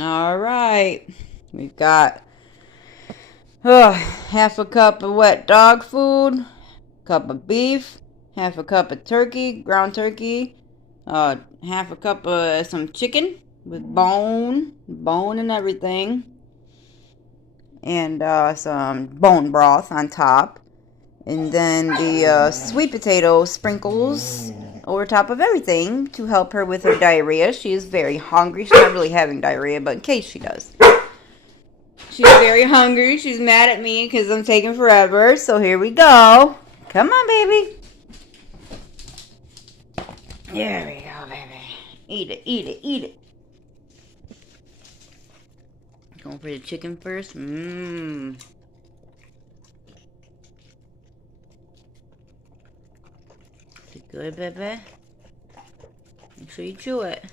All right. We've got half a cup of wet dog food, cup of beef, half a cup of turkey, ground turkey, half a cup of some chicken with bone and everything, and some bone broth on top. And then the sweet potato sprinkles over top of everything to help her with her diarrhea. She is very hungry. She's not really having diarrhea, but in case she does. She's very hungry. She's mad at me because I'm taking forever. So here we go. Come on, baby. There we go, baby. Eat it, eat it, eat it. Going for the chicken first. Mmm. Is it good, baby? Make sure you chew it.